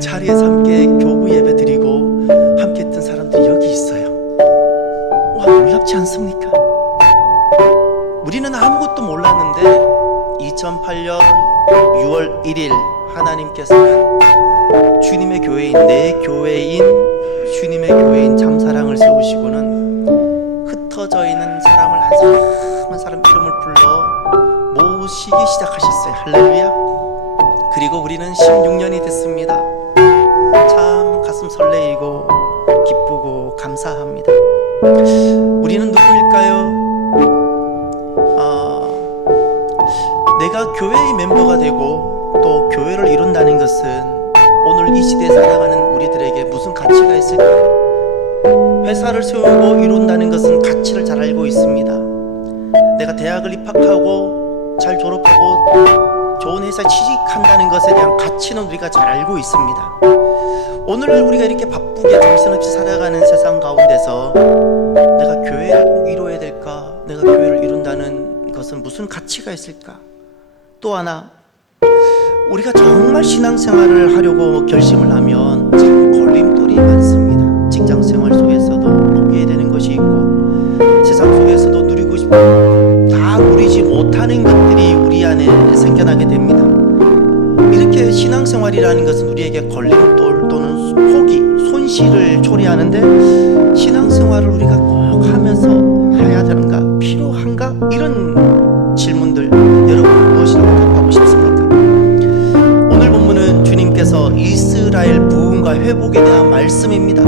자리에서 함께 교구 예배 드리고 함께 했던 사람들이 여기 있어요. 와, 놀랍지 않습니까? 우리는 아무것도 몰랐는데 2008년 6월 1일 하나님께서는 주님의 교회인, 내 교회인, 주님의 교회인 참사랑을 세우시고는 흩어져 있는 사람을 한 사람 한 사람 이름을 불러 모시기 시작하셨어요. 할렐루야. 그리고 우리는 16년이 됐습니다. 참 가슴 설레이고 기쁘고 감사합니다. 우리는 누구일까요? 내가 교회의 멤버가 되고 또 교회를 이룬다는 것은 오늘 이 시대에 살아가는 우리들에게 무슨 가치가 있을까요? 회사를 세우고 이룬다는 것은 가치를 잘 알고 있습니다. 내가 대학을 입학하고 잘 졸업하고 좋은 회사에 취직한다는 것에 대한 가치는 우리가 잘 알고 있습니다. 오늘 우리가 이렇게 바쁘게 정신없이 살아가는 세상 가운데서 내가 교회를 꼭 이루어야 될까? 내가 교회를 이룬다는 것은 무슨 가치가 있을까? 또 하나, 우리가 정말 신앙생활을 하려고 결심을 하면 참 걸림돌이 많습니다. 직장생활 속에서도 포기해야 되는 것이 있고 세상 속에서도 누리고 싶고 다 누리지 못하는 것들이 우리 안에 생겨나게 됩니다. 이렇게 신앙생활이라는 것은 우리에게 걸림돌 또는 포기, 손실을 초래하는데 신앙생활을 우리가 꼭 하면서 해야 되는가? 필요한가? 이런 질문들 여러분 무엇이라고 답하고 싶습니까? 오늘 본문은 주님께서 이스라엘 부흥과 회복에 대한 말씀입니다.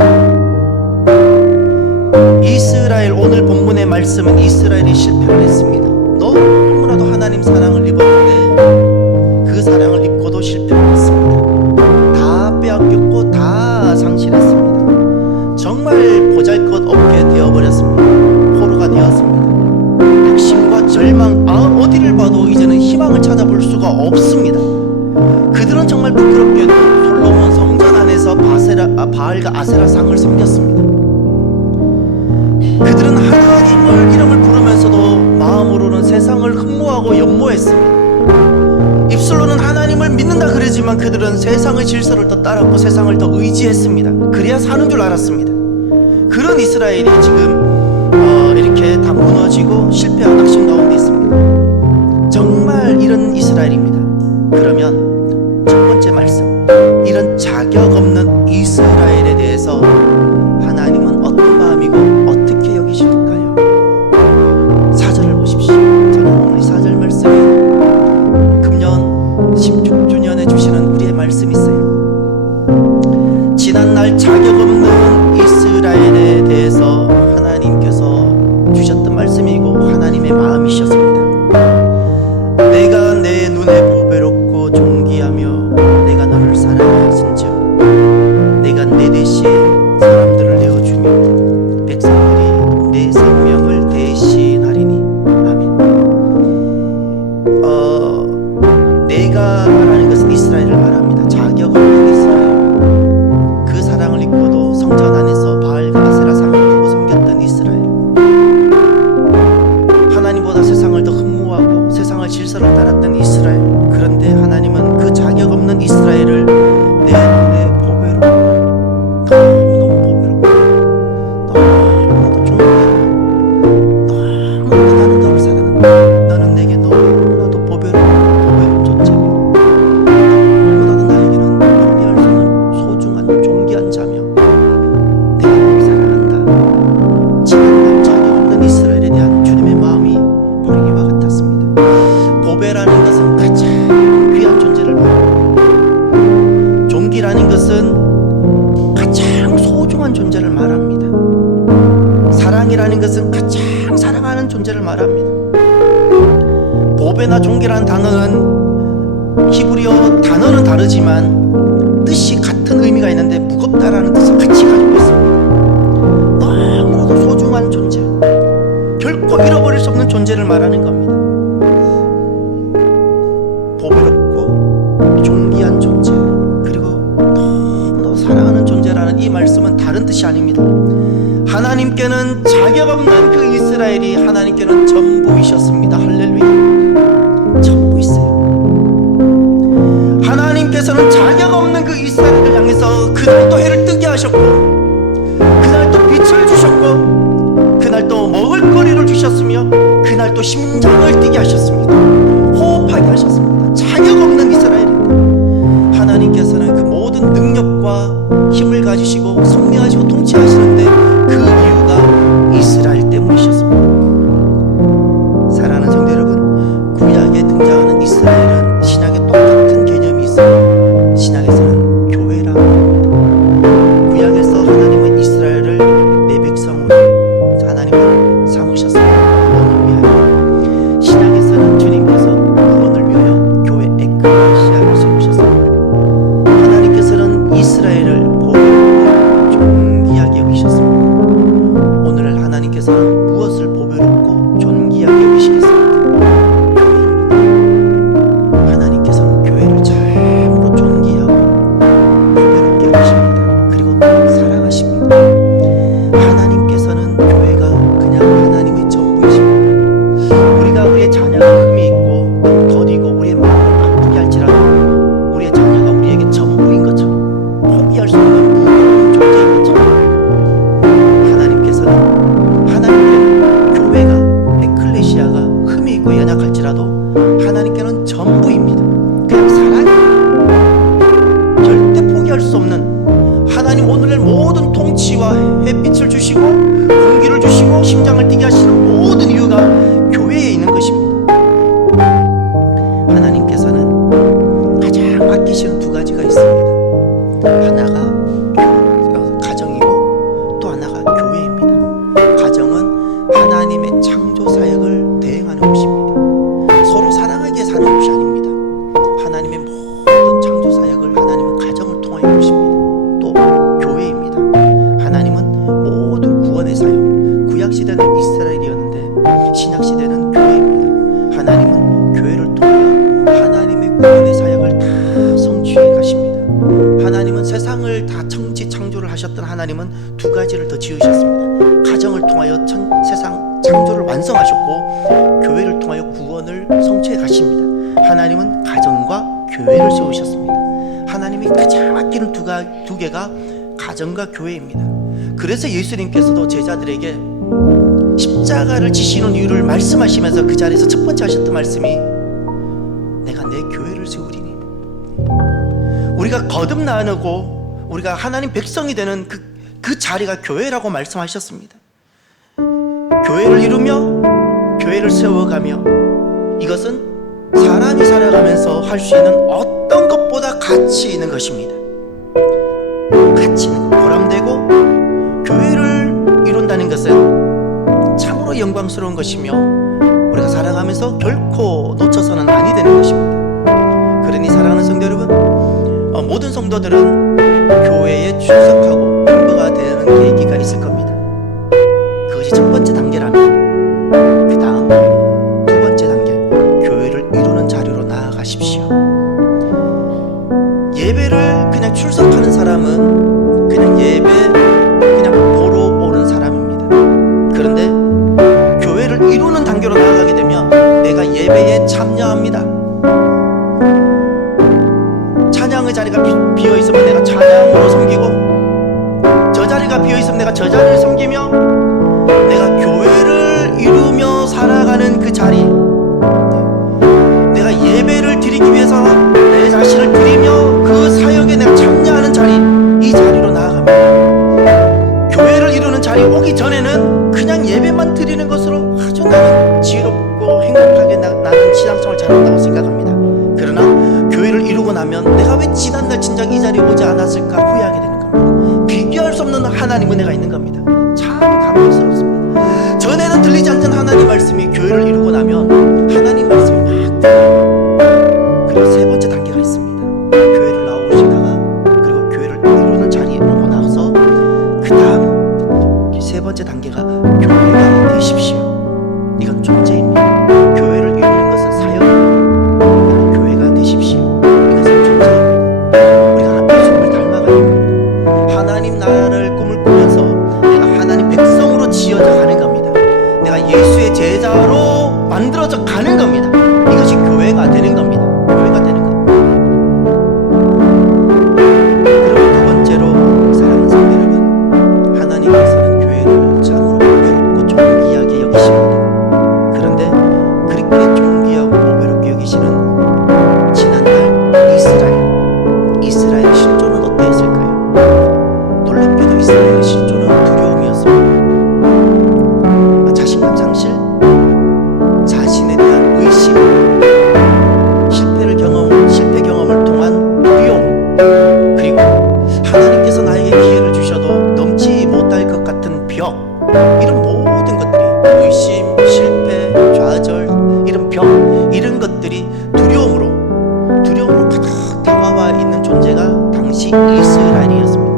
이스라엘, 오늘 본문의 말씀은 이스라엘이 실패를 했습니다. 너무나도 하나님 사랑을 입었는데 그 사랑을 입고도 실패를 했습니다. 다 빼앗겼고 다 상실했습니다. 정말 보잘것없게 되어버렸습니다. 포로가 되었습니다. 낙심과 절망, 어디를 봐도 이제는 희망을 찾아볼 수가 없습니다. 그들은 정말 부끄럽게도 솔로몬 성전 안에서 바알과 아세라 상을 섬겼습니다. 그들은 하나님을 이름을 부르면서도 마음으로는 세상을 흠모하고 연모했습니다. 입술로는 하나님을 믿는다 그러지만 그들은 세상의 질서를 더 따랐고 세상을 더 의지했습니다. 그래야 사는 줄 알았습니다. 그런 이스라엘이 지금 이렇게 다 무너지고 실패한 낙심 가운데 있습니다. 정말 이런 이스라엘입니다. 그러면 첫 번째 말씀, 이런 자격 없는 이스라엘에 대해서 하나님은 어떤 마음이고 어떻게 여기실까요? 4절을 보십시오. 저는 오늘 4절 말씀이 금년 16주년에 주시는 우리의 말씀이 있어요. 지난날 자격 없는 이스라엘에 대해서 하나님께서 주셨던 말씀이고 하나님의 마음이셨습니다. 내가 내 눈에 보배롭고 존귀하며 내가 너를 사랑하였은즉 내가 내 대신 사람들을 내어주며 백성들이 내 생명을 대신하리니. 아멘. 내가라는 것은 이스라엘을 말합니다. 자격 없는 이스라엘, 그 사랑을 입고도 성전 안에서 바알과 아세라 상을 두고 섬겼던 이스라엘, 하나님보다 세상을 더 흠모하고 세상의 질서를 따랐던 이스라엘. 그런데 하나님은 그 자격 없는 이스라엘을 내 눈에 보배롭고 너무너무 보배롭고 너무나도 존귀하고 너무나도 나는 너를 사랑한다. 너는 내게 너무나도 보배로운 존재고 너무나도 나에게는 포기할 수 없는 소중한 존귀한 자며 내가 너를 사랑한다. 지난날 자격 없는 이스라엘에 대한 주님의 마음이 바로 이와 같았습니다. 보배라는 것은 가장 귀한 존재를 말합니다. 존귀라는 것은 가장 소중한 존재를 말합니다. 사랑이라는 것은 가장 사랑하는 존재를 말합니다. 보배나 존귀라는 단어는 히브리어 단어는 다르지만 뜻이 같은 의미가 있는데 무겁다라는 뜻을 같이 가지고 있습니다. 너무나도 소중한 존재, 결코 잃어버릴 수 없는 존재를 말하는 겁니다. 보배롭고 존귀한 존재, 그리고 너무나도 사랑하는 존재라는 이 말씀은 다른 뜻이 아닙니다. 하나님께는 자격 없는 그 이스라엘이 하나님께는 전부이셨습니다. 할렐루야. 전부있어요. 하나님께서는 자격 없는 그 이스라엘을 향해 하나님께서 그날 또 해를 뜨게 하셨고, 그날 또 빛을 주셨고, 그날 또 먹을거리를 주셨으며, 그날 또 심장을 뛰게 하셨습니다. 호흡하게 하셨습니다. 자격 없는 이스라엘입니다. 하나님께서는 그 모든 능력과 힘을 가지시고 섭리하시고 통치하시는데 그 이유가 이스라엘 때문이셨습니다. 사랑하는 성도 여러분, 구약에 등장하는 이스라엘은 신약에 똑같은 개념이 있습니다. 신약에서는 교회라고 합니다. 구약에서 하나님은 이스라엘을 내 백성으로 하나님은 삼으셨습니다. 구원을 위하여. 신약에서는 주님께서 구원을 위하여 교회 에클레시아를 세우셨습니다. 하나님께서는 이스라엘을 보배롭고 존귀하게 여기셨습니다. 오늘 하나님께서는 무엇을 보배롭고 존귀하게 여기시겠습니까? 하나님께서는 교회를 참으로 존귀하고 보배롭게 여기십니다. 그리고 사랑하십니다. 하나님께서는 교회가 그냥 하나님의 전부이십니다. 우리가 우리의 자녀가 흠이 있고 더디고 우리의 마음을 아프게 할지라도 우리의 자녀가 우리에게 전부인 것처럼, 포기할 수 없는 무거운 존재인 것처럼, 하나님께서는 교회가 에클레시아가 흠이 있고 연약할지라도 하나님께는 전부입니다. 그냥 사랑입니다. 절대 포기할 수 없는 하나님, 오늘날 모든 통치와 햇빛을 주시고 공기를 주시고 심장을 뛰게 하시는 모든 이유가 교회에 있는 것입니다. 하나님께서는 가장 아끼시는 두 가지가 있습니다. 하나가 가정이고 또 하나가 교회입니다. 가정은 하나님의 창조 사역을 대행하는 곳입니다. 서로 사랑하게 사는 곳이 아닙니다. 하나님의 모든 창조 사역을 하나님은 가정을 통하여 하십니다. 또 교회입니다. 하나님은 모든 구원의 사역, 구약 시대는 이스라엘이었는데 신약 시대는 교회입니다. 하나님은 교회를 통하여 하나님의 구원의 사역을 다 성취해 가십니다. 하나님은 세상을 다 창조를 하셨던 하나님은 두 가지를 더 지으셨습니다. 가정을 통하여 세상 창조를 완성하셨고, 교회를 통하여 구원을 성취해 가십니다. 하나님은 가정과 교회를 세우셨습니다. 하나님이 가장 아끼는 두 개가 가정과 교회입니다. 그래서 예수님께서도 제자들에게 십자가를 지시는 이유를 말씀하시면서 그 자리에서 첫 번째 하셨던 말씀이 내가 내 교회를 세우리니. 우리가 거듭나고 우리가 하나님 백성이 되는 그 자리가 교회라고 말씀하셨습니다. 교회를 이루며 교회를 세워가며, 이것은 사람이 살아가면서 할 수 있는 어떤 것보다 가치 있는 것입니다. 가치 있는 것, 보람되고, 교회를 이룬다는 것은 참으로 영광스러운 것이며 우리가 살아가면서 결코 놓쳐서는 아니 되는 것입니다. 그러니 사랑하는 성도 여러분, 모든 성도들은 교회에 출석하고 멤버가 되는 계기가 있을 겁니다. 그것이 첫 번째 단계라면 그 다음 두 번째 단계, 교회를 이루는 자리로 나아가십시오. 예배를 그냥 출석하는 사람은 그냥 예배 그냥 보러 오는 사람입니다. 그런데 교회를 이루는 단계로 나아가게 되면 내가 예배에 참여합니다. 찬양의 자리가 비어있으면 내가 찬양으로 섬기고, 저 자리가 비어있으면 내가 저 자리를 섬기며, 내가 교회를 이루며 살아가는 그 자리, 내가 예배를 드리기 위해서 내 자신을 드리며 그 사역에 내가 참여하는 자리, 이 자리로 나아갑니다. 교회를 이루는 자리 오기 전에는 그냥 예배만 드리는 것으로 아주 나는 지혜롭고 행복하게 나는 신앙생활을 잘한다고 생각합니다. 그러나 교회를 이루고 나면 내가 왜 지난날 진작 이 자리에 오지 않았을까 후회하게 되는 겁니다. 비교할 수 없는 하나님의 은혜가 있는 겁니다. 참 감격스럽습니다. 전에는 들리지 않던 하나님 말씀이 교회를 이루고 나면 하나님 말씀이 막 들려요. 그리고 세 번째 단계가 있습니다. 교회를 나오시다가 그리고 교회를 이루는 자리로 오고 나서 그 다음 세 번째 단계가 교회가 되십시오. 이건 존재입니다. 교회를 이루는 것은 사역입니다. 교회가 되십시오. 이것은 존재입니다. 우리가 예수님을 닮아가는 겁니다. 하나님 나라를 꿈을 꾸면서 내가 하나님 백성으로 지어져 가는 겁니다. 내가 예수의 제자로 만들어져 존재가 당시 이스라엘이었습니다.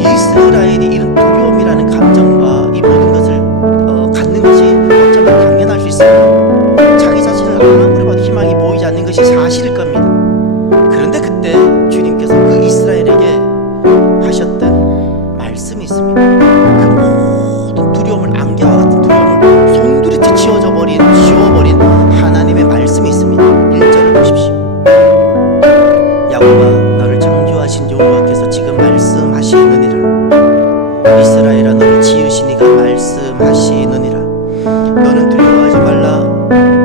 이스라엘이 이런 두려움이라는 감정과 이 모든 것을 갖는 것이 어쩌면 당연할 수 있어요. 자기 자신을 아무리 봐도 희망이 보이지 않는 것이 사실일 겁니다. 그런데 그때 주님께서 그 이스라엘에게 하셨던 말씀이 있습니다. 그 모든 두려움을, 안개와 같은 두려움을 송두리째 지워버린 하나님의 말씀이 있습니다. 1절을 보십시오. 야곱아, 너를 창조하신 여호와께서 지금 말씀하시느니라. 이스라엘아, 너를 지으신 이가 말씀하시느니라. 너는 두려워하지 말라.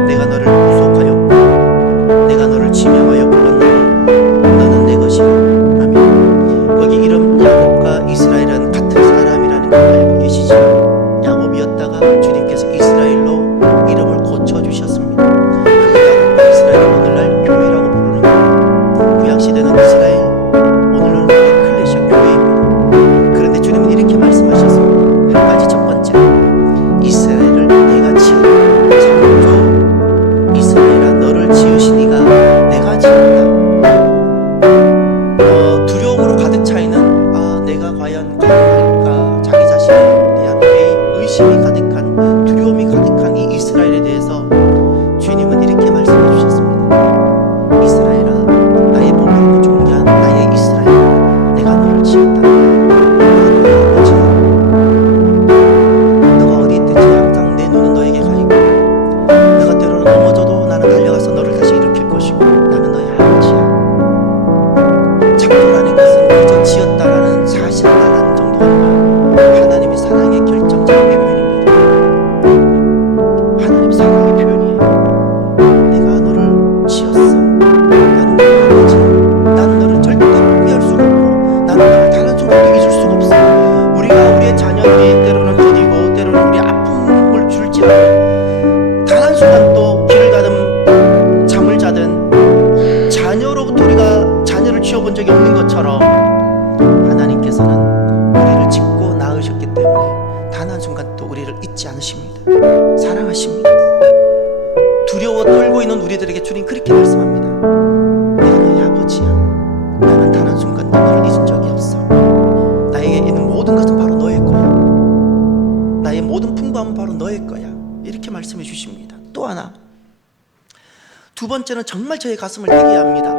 내가 너를 구속하였고 내가 너를 지명하여 불렀노니 너는 내 것이라. 아멘. 거기 이름 야곱과 이스라엘은 같은 사람이라는 걸 알고 계시죠? 야곱이었다가 주님께서 이스라엘로 이름을 고쳐주셨습니다. 그 야곱과 이스라엘을 오늘날 교회라고 부르는 거예요. 구약시대는 이스라엘, 오늘날은 에클레시아 교회입니다. 그런데 주님은 이렇게 말씀하셨습니다. 한 가지, 첫 번째, 이스라엘을 내가 지었다. 창조, 이스라엘아, 너를 지으신 이가 내가 지었다. 두려움으로 가득 차 있는 내가 과연 가능할까, 자기 자신에 대한 의심이 가득한, 두려움이 가득한 이 이스라엘에 대해서 주님은 이렇게 말씀해 주셨습니다. 이스라엘아, 나의 보배롭고 존귀한 나의 이스라엘아, 내가 너를 지었다. 너가 아버지야. 너가 어디 있든지 항상 내 눈은 너에게 가 있고, 너가 때로는 넘어져도 나는 달려가서 너를 다시 일으킬 것이고, 나는 너의 아버지야. 창조라는 것은 그저 지었다라는 사실을 말하는 정도가 아니라 하나님의 사랑의 결정적인 표현입니다. 하나님의 사랑의 표현이에요. 내가 너를 지었어. 나는 너의 아버지야. 나는 너를 절대 포기할 수가 없고, 나는 너를 단 한순간도 잊을 수가 없어. 우리가 우리의 자녀들이 때로는 거리고 때로는 우리 아픔을 줄지라도 단 한순간도 길을 가든 잠을 자든 자녀로부터 우리가 자녀를 지어본 적이 없는 것처럼 하나님께서는 우리를 짓고 낳으셨기 때문에 단 한순간도 우리를 잊지 않으십니다. 사랑하십니다. 두려워 떨고 있는 우리들에게 주님 그렇게 말씀합니다. 내가 너의 아버지야. 나는 단 한순간도 너를 잊은 적이 없어. 나에게 있는 모든 것은 바로 너의 거야. 나의 모든 풍부함은 바로 너의 거야. 이렇게 말씀해 주십니다. 또 하나, 두 번째는 정말 저의 가슴을 뛰게 합니다.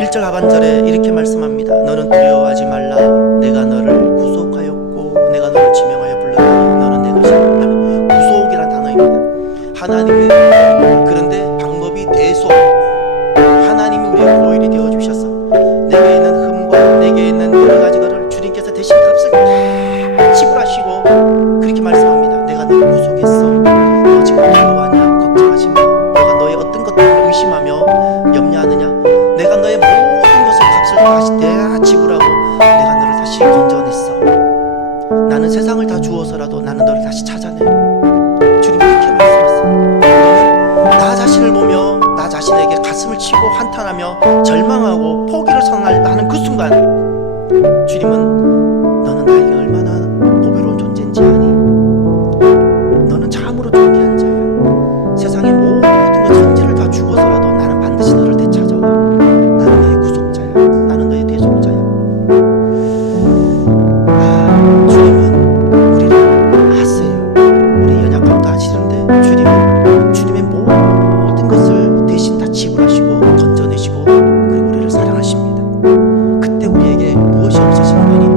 1절 하반절에 이렇게 말씀합니다. 너는 두려워하지 말라. 내가 너를 구속하였고 내가 너를 지명하여 불렀노니 너는 내 것이라. 구속이라는 단어입니다. 하나님의, 그런데 방법이 대속. 하나님이 우리의 보일이 되어주셔서 내게 있는 흠과 내게 있는 여러 가지 것을 주님께서 대신 값을 다 지불하시고 그렇게 말씀합니다. 내가 너를 구속했어. 너 지금 두려워하냐? 걱정하지 마. 너가 너의 어떤 것들을 의심하며 염려하느냐? 내가 너의 모든 것을 값을 다시 다 지불하고 내가 너를 다시 건져냈어. 나는 세상을 다 주어서라도 나는 너를 다시 찾아내. 주님이 이렇게 말씀했어요. 나 자신을 보며 나 자신에게 가슴을 치고 한탄하며 절망하고 포기를 선언하는 그 순간 주님은 너는 나에게 얼마나 보배로운 존재인지 아니? 너는 참으로 존귀한 자야. 세상의 모든 것 천지를 다 주고서라도 나는 반드시 너를 되찾아와. 나는 너의 구속자야. 나는 너의 대속자야. 주님은 우리를 아세요. 우리 연약함도 아시는데 주님은 주님의 모든 것을 대신 다 지불하시고 건져내시고 그리고 우리를 사랑하십니다. 그때 우리에게 무엇이 없어지는 거니?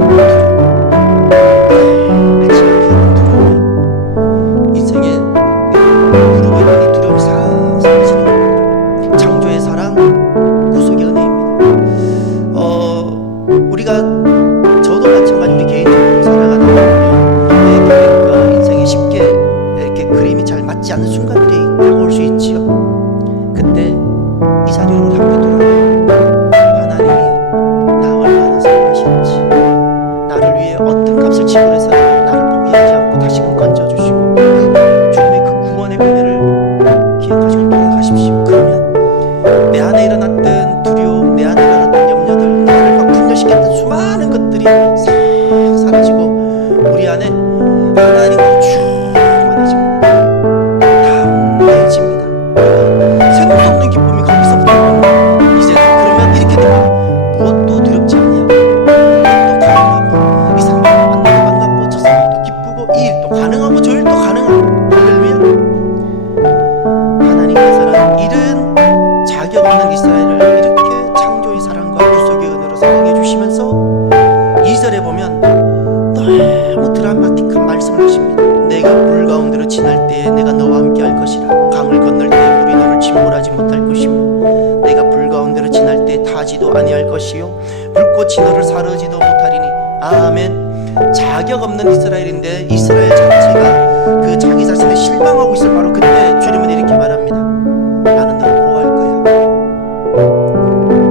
타지도 아니할 것이요 불꽃이 너를 사르지도 못하리니. 아멘. 자격 없는 이스라엘인데 이스라엘 자체가 그 자기 자신을 실망하고 있을 바로 그때 주님은 이렇게 말합니다. 나는 너를 보호할 거야.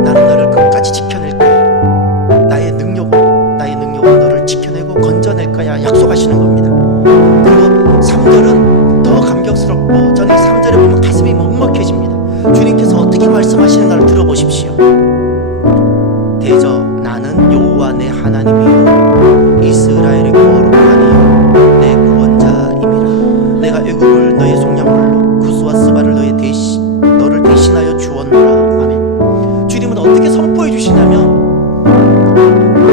나는 너를 끝까지 지켜낼 거야. 나의 능력으로 너를 지켜내고 건져낼 거야 약속하시는 겁니다. 그리고 3절은 더 감격스럽고 저는 이 3절에 보면 가슴이 먹먹해집니다. 주님께서 어떻게 말씀하시는가를 들어보십시오. 대저 나는 여호와 내 하나님이요 이스라엘의 거룩하니요 내 구원자임이라. 내가 애굽을 너의 속량물로 구스와 스바를 너를 대신하여 주었노라. 아멘. 주님은 어떻게 선포해 주시냐면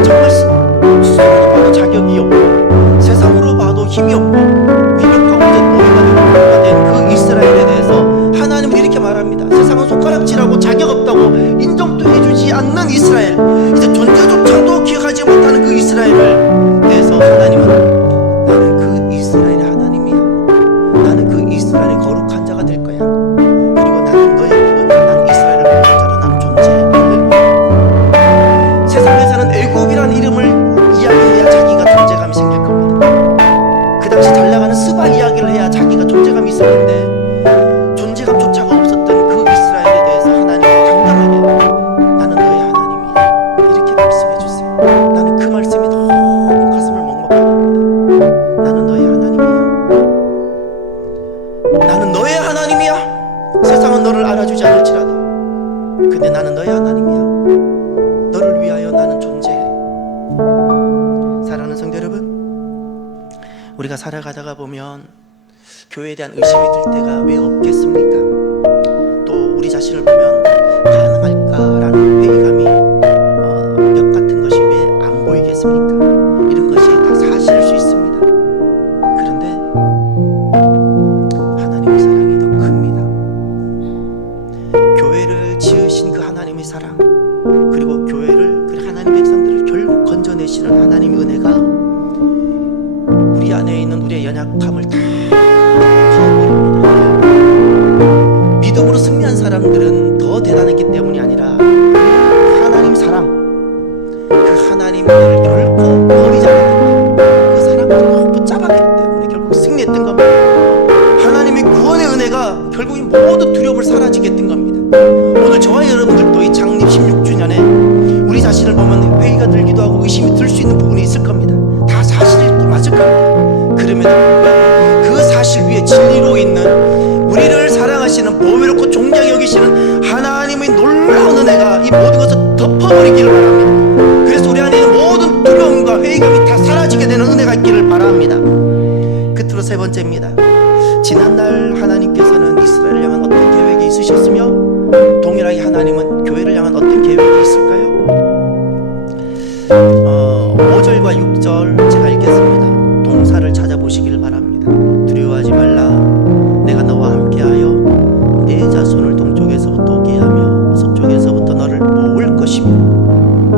정말 스스로로 봐도 자격이 없고 세상으로 봐도 힘이 없고 미력하고 이제 노예가 된 그 이스라엘에 대해서 하나님은 이렇게 말합니다. 세상은 손가락질하고 자격 없다고 인정도 해주지 않는 이스라엘, 이제 존재조차도 기억하지 못하는 그 이스라엘을 대해서 하나님은 나는 그 이스라엘의 하나님이야. 나는 그 이스라엘의 거룩한 자가 될 거야. 그리고 나는 너의 구원자, 나는 이스라엘의 구원자로 나는 존재해. 세상에서는 애굽이라는 이름을 이야기해야 자기가 존재감이 생길 겁니다. 그 당시 잘 나가는 스바 이야기를 해야 자기가 존재감이 있을 텐데 존재감조차가 없었던 그 이스라엘에 대해서 하나님은 당당하게 나는 너의 하나님이야 이렇게 말씀해 주세요. 나는 그 말씀이 너무 가슴을 먹먹하게 합니다. 나는 너의 하나님이야. 나는 너의 하나님이야. 세상은 너를 알아주지 않을지라도 근데 나는 너의 하나님이야. 너를 위하여 나는 존재해. 사랑하는 성도 여러분, 우리가 살아가다가 보면 교회에 대한 의심이 들 때가 왜 없겠습니까? 또 우리 자신을 보면 가능할까라는 회의감이 뼈 같은 것이 왜 안 보이겠습니까? 이런 것이 다 사실일 수 있습니다. 그런데 하나님의 사랑이 더 큽니다. 교회를 지으신 그 하나님의 사랑, 그리고 교회를 그 하나님의 백성들을 결국 건져내시는 하나님의 은혜가 우리 안에 있는 우리의 연약함을 다 파워버립니다. 믿음으로 승리한 사람들은 더 대단했기 때문이 아니라 하나님 사랑, 그 하나님의 은혜를 결코 버리지 않았던 그 사랑을 붙잡았기 때문에 결국 승리했던 겁니다. 하나님의 구원의 은혜가 결국 이 모든 두려움을 사라지게 했던 겁니다. 오늘 저와 여러분들도 이 창립 16주년에 우리 자신을 보면 회의가 들기도 하고 의심이 들 수 있는 부분이 있을 겁니다. 다 사실이 맞을 겁니다. 그럼에도 그 사실 위에 진리로 있는 우리를 사랑하시는 보배롭고 존귀하게 여기시는 하나님의 놀라운 은혜가 이 모든 것을 덮어버리기를 바랍니다. 그래서 우리 안에 있는 모든 두려움과 회의감이 다 사라지게 되는 은혜가 있기를 바랍니다. 끝으로 세 번째입니다. 지난날 하나님께서는 이스라엘을 향한 어떤 계획이 있으셨으며 동일하게 하나님은 교회를 향한 어떤 계획이 있을까요? 5절과 6절 제가 읽겠습니다. 동사를 찾아보시기를 바랍니다. 두려워하지 말라. 내가 너와 함께하여 내 자손을 동쪽에서부터 오게 하며 서쪽에서부터 너를 모을 것이며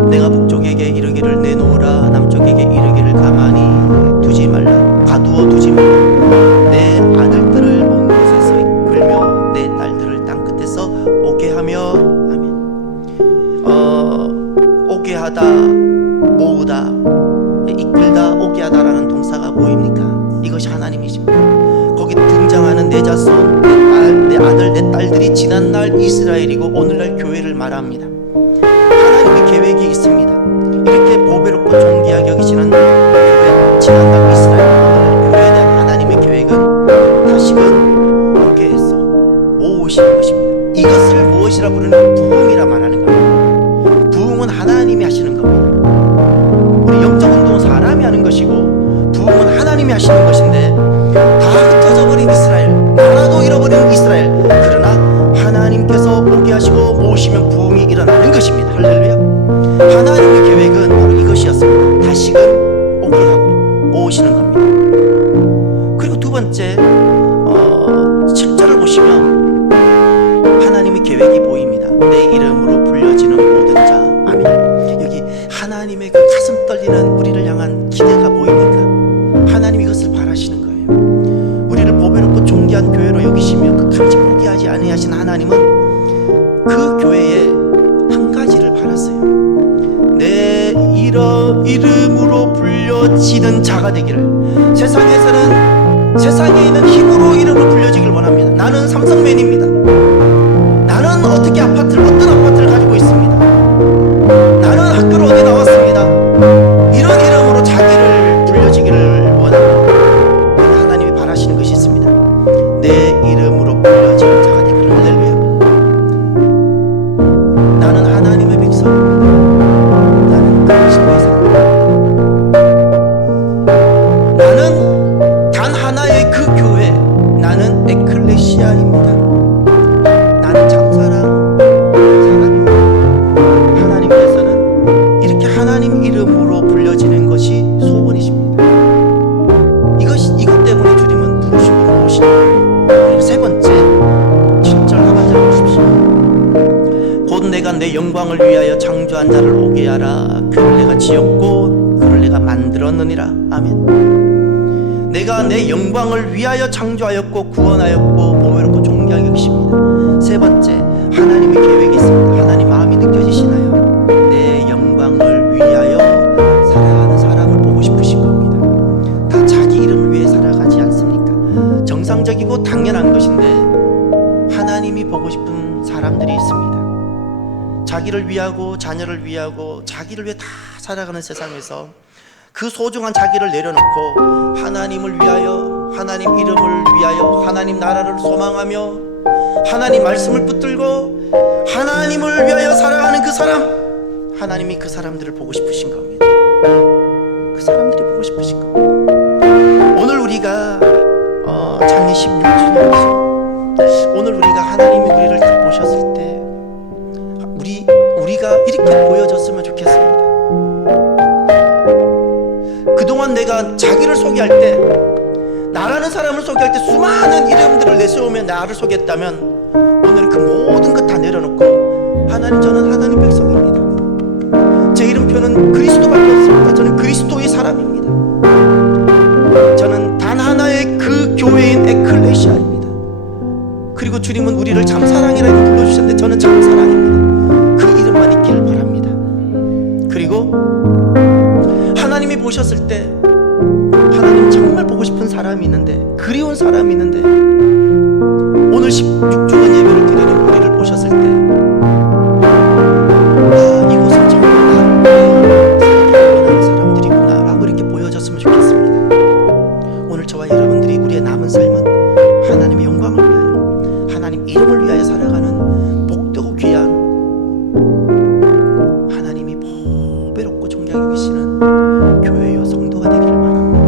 내가 북쪽에게 이르기를 내놓으라 남쪽에게 이르기를 가만히 두지 말라. 가두어 두지 말라. 내 아들들을 먼 곳에서 이끌며 내 딸들을 땅 끝에서 오게 하며 아멘. 오게 하다, 모으다, 이끌다, 오게 하다라는 동사가 뭐입니까? 이것이 하나님이십니다. 거기 등장하는 내 자손, 내 아들, 내 딸들이 지난날 이스라엘이고 오늘날 교회를 말합니다. 하나님의 계획이 있습니다. 이렇게 보배롭고 존귀하게 여기시는 교회, 지난날 이스라엘, 오늘날 교회에 대한 하나님의 계획은 다시금 오게 해서 모으시는 것입니다. 이것을 무엇이라 부르는 부흥이라 말하는 겁니다. 부흥은 하나님이 하시는 겁니다. 우리 영적 운동은 사람이 하는 것이고 부흥은 하나님이 하시는 것인데 다 흩어져 버린 이스라엘, 나라도 잃어버린 이스라엘, 그러나 하나님께서 오게 하시고 모으시면 부흥이 일어나는 것입니다. 할렐루야. 하나님의 계획은 바로 이것이었습니다. 다시금 오게 하고 모으시는 겁니다. 그리고 두 번째 7절을 보시면 하나님의 계획이 보입니다. 내 이름으로 불려지는 모든 자. 아멘. 여기 하나님의 그 가슴 떨리는 우리를 향한 기대가 보입니까? 하나님이 이것을 바라시는 거예요. 우리를 보배롭고 존귀한 교회로 여기시며 끝까지 포기하지 아니하신 하나님은 그 교회에 한 가지를 말씀하셨어요. 내 이름으로 불려지는 자가 되기를. 세상에 있는 힘으로 이름으로 불려지길 원합니다. 나는 삼성맨입니다. 나는 어떤 아파트를 가지고 있습니다. 나는 학교를 어디 나왔습니다. 이런 이름으로 자기를 불려지기를 원합니다. 하나님이 바라시는 것이 있습니다. 내 이름으로 불려지는 자가 되기를. 할렐루야. 나는 하나님의 백성입니다. 나는 그리스도의 사람. 나는 단 하나의 그 교회, 나는 에클레시아입니다. 나는 사람입니다. 하나님께서는 이렇게 하나님 이름으로 불려지는 것이 소원이십니다. 이것 때문에 주님은 부르시고 모으시는 거예요. 그리고 세 번째, 7절 하반절 보십시오. 곧 내가 내 영광을 위하여 창조한 자를 오게 하라. 그를 내가 지었고 그를 내가 만들었느니라. 아멘. 내가 내 영광을 위하여 창조하였고 구원하였고 보호롭고 존귀하게 여기십니다. 세 번째, 하나님의 계획이 있습니다. 하나님 마음이 느껴지시나요? 내 영광을 위하여 살아가는 사람을 보고 싶으신 겁니다. 다 자기 이름을 위해 살아가지 않습니까? 정상적이고 당연한 것인데 하나님이 보고 싶은 사람들이 있습니다. 자기를 위하고 자녀를 위하고 자기를 위해 다 살아가는 세상에서 그 소중한 자기를 내려놓고 하나님을 위하여, 하나님 이름을 위하여, 하나님 나라를 소망하며 하나님 말씀을 붙들고 하나님을 위하여 살아가는 그 사람, 하나님이 그 사람들을 보고 싶으신 겁니다. 그 사람들이 보고 싶으신 겁니다. 오늘 우리가 장례 16주년이죠. 오늘 우리가 하나님이 우리를 다 보셨을 때 우리가 이렇게 보여졌으면 좋겠습니다. 그동안 내가 자기를 소개할 때, 나라는 사람을 소개할 때 수많은 이름들을 내세우며 나를 소개했다면 오늘은 그 모든 것 다 내려놓고 하나님, 저는 하나님 백성입니다. 제 이름표는 그리스도밖에 없습니다. 저는 그리스도의 사람입니다. 저는 단 하나의 그 교회인 에클레시아입니다. 그리고 주님은 우리를 참사랑이라 불러주셨는데 저는 참사랑입니다. 그 이름만 있기를 바랍니다. 그리고 하나님이 보셨을 때, 하나님 정말 보고 싶은 사람이 있는데, 그리운 사람이 있는데, 오늘 16주년 예배를 드리는 우리를 보셨을 때, 이곳은 정말 나를 사랑하는 사람들이구나 라고 이렇게 보여졌으면 좋겠습니다. 오늘 저와 여러분들이 우리의 남은 삶은 하나님의 영광을 위하여, 하나님 이름을 위하여 살아가는 복되고 귀한, 하나님이 보배롭고 존귀하게 여기시는 교회여 성도가 되기를 바랍니다.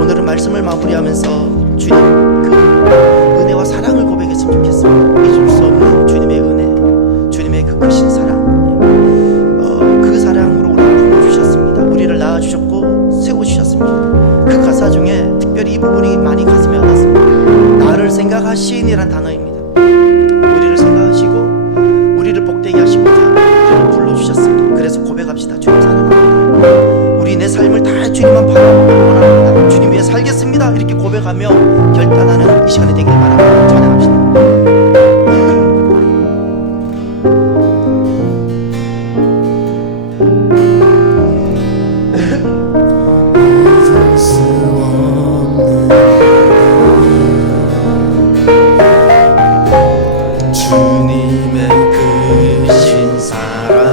오늘은 말씀을 마무리하면서 주님 그 은혜와 사랑을 고백했으면 좋겠습니다. 잊을 수 없는 주님의 은혜, 주님의 그 크신 사랑, 그 사랑으로 우리를 품어주셨습니다. 우리를 낳아주셨고 세워주셨습니다. 그 가사 중에 특별히 이 부분이 많이 가슴에 와닿습니다. 나를 생각하시니란 단어입니다. 우리를 생각하시고 우리를 복되게 하시고자 우리를 불러주셨습니다. 그래서 고백합시다. 주님 사랑합니다. 우리 내 삶을 다 주님만 바라보길 원합니다. 주님 위해 살겠습니다. 이렇게 고백하며 결단하는 이 시간이 되길 바랍니다. 찬양합시다. 주님의 크신 사랑,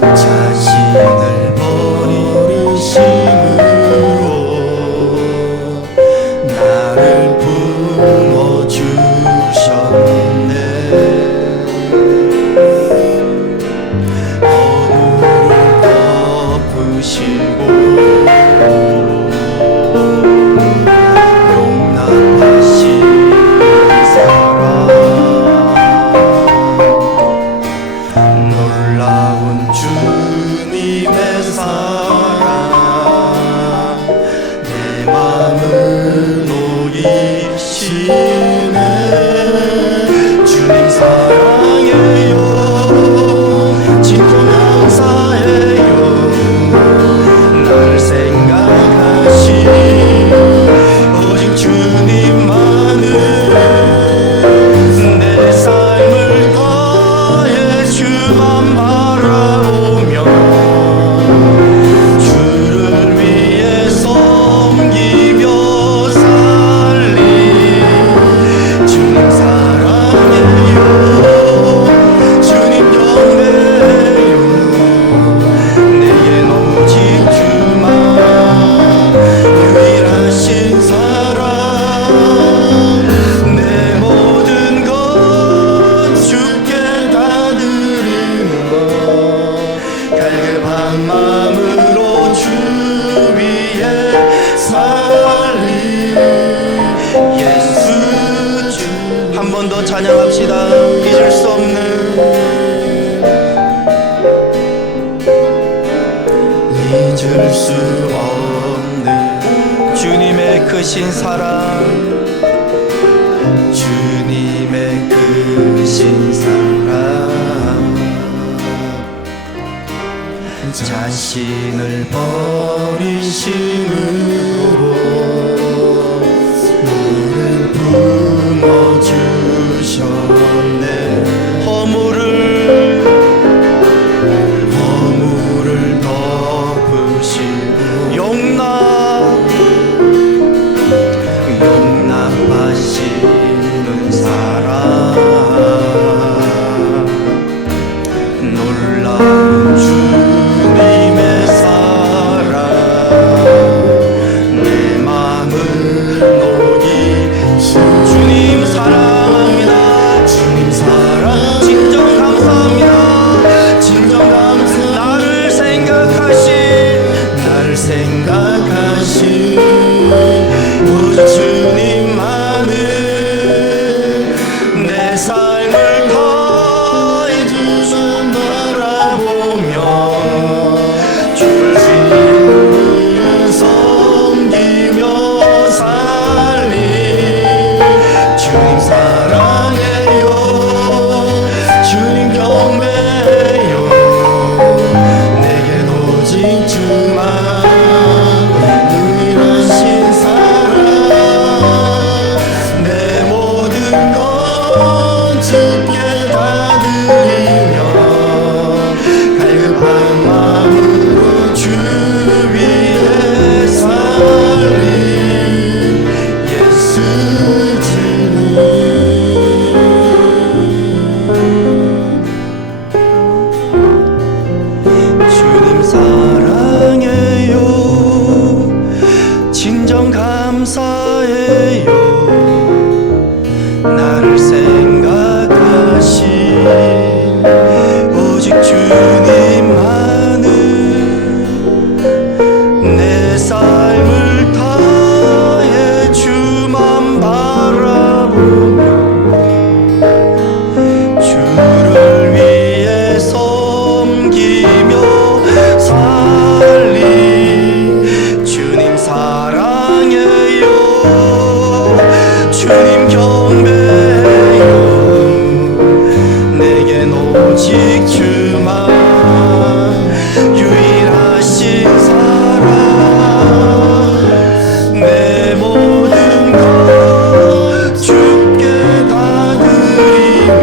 자신을 버리심으로 나를 품어주셨네. 허물을 덮으시고 용납하신 사랑, 놀라운 주님의 사랑, 내 맘을 녹이시네. 주님 사랑해요, 진정 감사해요. 나를 생각하시 오직 주님만을 내 삶 잊을 수 없는 잊을 수 없는 주님의 크신 사랑, 주님의 크신 사랑, 자신을 버리심으로 우리를 품어주셨네. 허물을 덮으시고 용납하시는 사랑, 놀라운 주님의 사랑, 내 맘을 녹이신 주님 사랑합니다. 주님 사랑 진정 감사합니다. 진정 감사. 나를 생각하신 오직 주님만을 내 삶을 다해 주신 바라보며 주를 섬기며 살리. 주님 사랑해요, 주님 경배해요, 내겐 오직 주만 유일하신 사랑. 내 모든 것 주께 다 드리며 갈급한 마음으로 주 위에 살리. 예수 주님. 주님 사랑해요, 진정 감사해요, 나를 생각하신 오직 주님만을 내 삶을 다해 주만 바라보며 주를 위해 섬기며 살리. 주님 사랑해요, 주님 경배해요, 내겐 오직 주만 유일하신 사랑. 내 모든 것 주께 다 드리며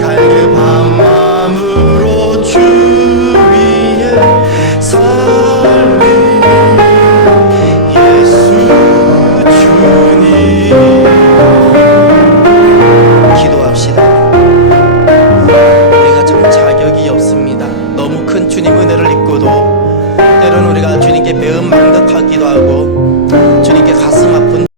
갈급한 마음으로 주 위에 살리. 예수 주님. 기도합시다. 우리가 참 자격이 없습니다. 너무 큰 주님 은혜를 입고도 때로는 우리가 주님께 배은망덕하기도 하고